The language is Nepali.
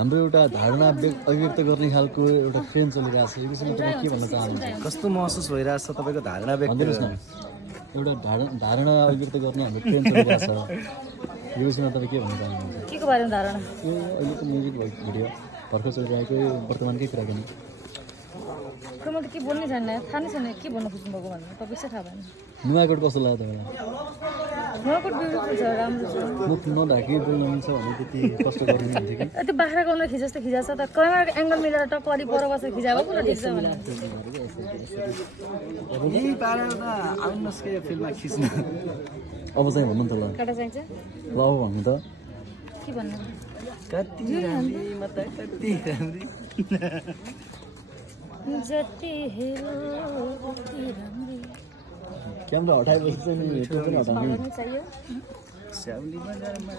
हाम्रो एउटा धारणा अभिव्यक्त गर्ने खालको एउटा ट्रेन चलिरहेको छ। यो विषयमा तपाईँ के भन्न चाहनुहुन्छ? कस्तो महसुस भइरहेछ तपाईँको धारणा व्यक्त भन्नुहोस् न, एउटा धारणा अभिव्यक्त गर्ने हाम्रो ट्रेन चलिरहेको छ। यो विषयमा तपाईँ के भन्न चाहनुहुन्छ? के को बारेमा धारणा? यो अहिलेको म्युजिक भिडियो भर्खर चलिरहेको यो वर्तमानकै कुराकानी। खै म त के बोल्नै जान्दैन, थाहा नै छैन के भन्नु खोज्नु भएको भन्नु, तपाईँ थाहा भएन। नुवाकोट कस्तो लाग्यो तपाईँलाई? नुवाकोट ब्युटिफुल छ, राम्रो छ। मुख नढाकी बोल्नुहुन्छ भने त्यति कस्तो गर्नु हुन्थ्यो कि? त्यो बाख्राको अनुहार खिच जस्तो खिचा छ त, क्यामेराको एङ्गल मिलेर टक्क अलि पर बसेर खिचाएको पुरा ठिक छ भने। यही पारेर त आउनुहोस् के फिल्ममा खिच्नु। अब चाहिँ भन्नु त ल, काटा चाहिन्छ ल अब भन्नु त। के भन्नु? कति राम्री म त कति राम्री। जति हेलो उति राम्री। क्यामेरा हटाएपछि चाहिँ नि त्यो पनि हटाउने। हटाउनु चाहियो। स्याउली बजारमा